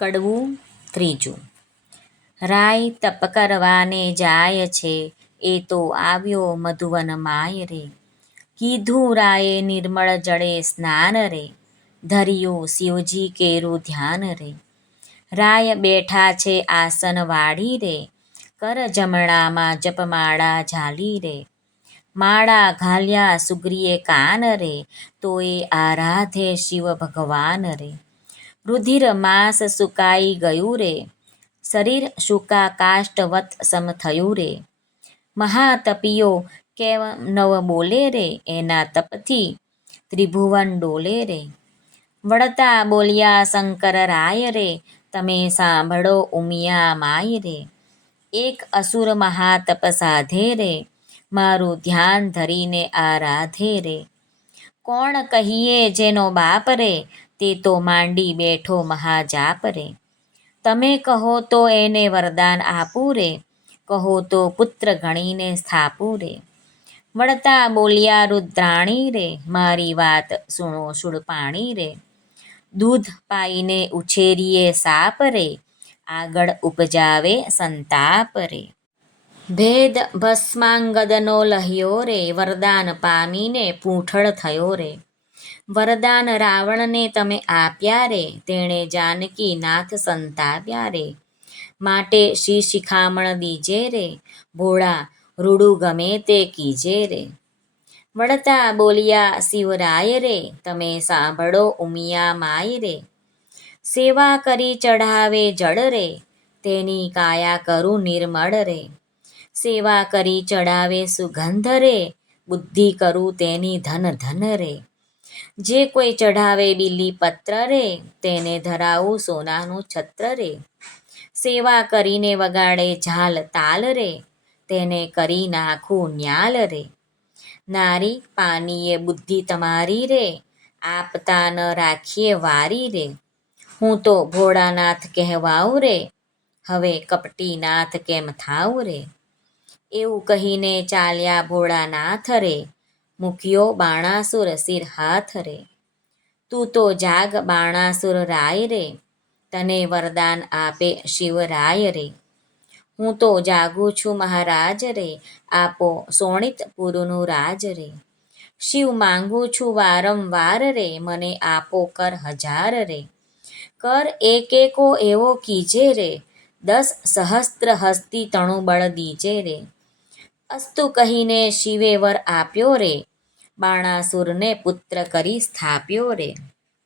કડવું ત્રીજું. રાય તપ કરવાને જાય છે, એ તો આવ્યો મધુવન માય રે. કીધું રાયે નિર્મળ જળે સ્નાન રે, ધર્યું શિવજી કેરું ધ્યાન રે. રાય બેઠા છે આસન વાળી રે, કર જમણામાં જપમાળા ઝાલી રે. માળા ઘાલ્યા સુગ્રીએ કાન રે, તો એ આરાધે શિવ ભગવાન રે. રુધિર માંસ સુકાઈ ગયું રે. શરીર સૂકા કાષ્ટવત સમ થયું રે. મહાતપીઓ કેવ નવ બોલે રે? એના તપથી ત્રિભુવન ડોલે રે. વળતા બોલ્યા શંકર રાય રે, તમે સાંભળો ઉમિયા માય રે. એક અસુર મહાતપ સાધે રે, મારું ધ્યાન ધરીને આરાધે રે. કોણ કહીએ જેનો બાપ રે? તે તો માંડી બેઠો મહાજાપ રે તમે કહો તો એને વરદાન આપું રે, કહો તો પુત્ર ગણીને સ્થાપું રે. વળતા બોલ્યા રુદ્રાણી રે, મારી વાત સુણો સુડપાણી રે. દૂધ પાઈને ઉછેરીએ સાપ રે, આગળ ઉપજાવે સંતાપ રે. ભેદ ભસ્માંગદનો લહ્યો રે, વરદાન પામીને પૂંઠળ થયો રે. વરદાન રાવણને તમે આપ્યા રે, તેણે જાનકી નાથ સંતાપ્યા રે. માટે શી શિખામણ દીજે રે, ભોળા રૂડું ગમે તે કીજે રે. વળતા બોલ્યા શિવરાય રે, તમે સાંભળો ઉમિયા માય રે. સેવા કરી ચઢાવે જળ રે, તેની કાયા કરું નિર્મળ રે. સેવા કરી ચઢાવે સુગંધ રે, બુદ્ધિ કરું તેની ધન ધન રે. જે કોઈ ચઢાવે બીલી પત્ર રે, તેને ધરાવું સોનાનું છત્ર રે. સેવા કરીને વગાડે ઝાલ તાલ રે, તેને કરી નાખું ન્યાલ રે. નારી પાનીએ બુદ્ધિ તમારી રે, આપતા ન રાખીએ વારી રે. હું તો ભોળાનાથ કહેવાઉં રે, હવે કપટીનાથ કેમ થાઉં રે? એવું કહીને ચાલ્યા ભોળાનાથ રે મૂક્યો બાણાસુર શિર હાથ રે. તું તો જાગ બાણાસુર રાય રે, તને વરદાન આપે શિવરાય રે. હું તો જાગું છું મહારાજ રે, આપો સોણિતપુરનું રાજ રે. શિવ માંગુ છું વારંવાર રે, મને આપો કર હજાર રે. કર એક એકો એવો કીજે રે, દસ સહસ્ત્ર હસ્તી તણું બળ દીજે રે. અસ્તુ કહીને શિવે વર આપ્યો રે બાણાસુરને પુત્ર કરી સ્થાપ્યો રે.